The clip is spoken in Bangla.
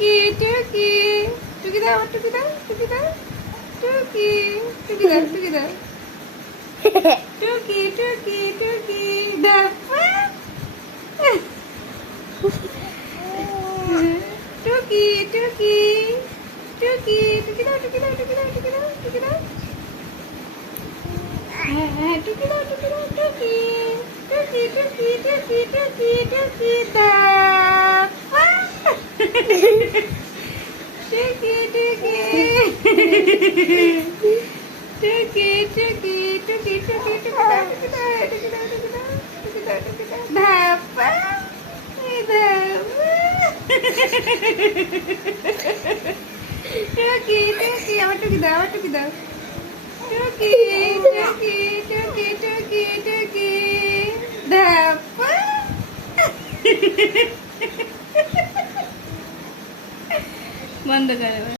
টুকি টুকি টুকি দাও আমার টুকি দাও টুকি দাও টুকি টুকি দাও টুকি দাও টুকি টুকি টুকি দাও টুকি টুকি টুকি টুকি দাও টুকি দাও টুকি দাও টুকি দাও টুকি দাও হ্যাঁ টুকি দাও টুকি দাও টুকি টুকি টুকি টুকি টুকি টুকি দাও টুকি টুকি টুকি টুকি টুকি টুকি টুকি দাও টুকি দাও টুকি দাও টুকি দাও টুকি দাও টুকি দাও ধাপা টুকি টুকি আমার টুকি দাও আমার টুকি দাও টুকি টুকি টুকি টুকি টুকি ধাপা বন্ধ করে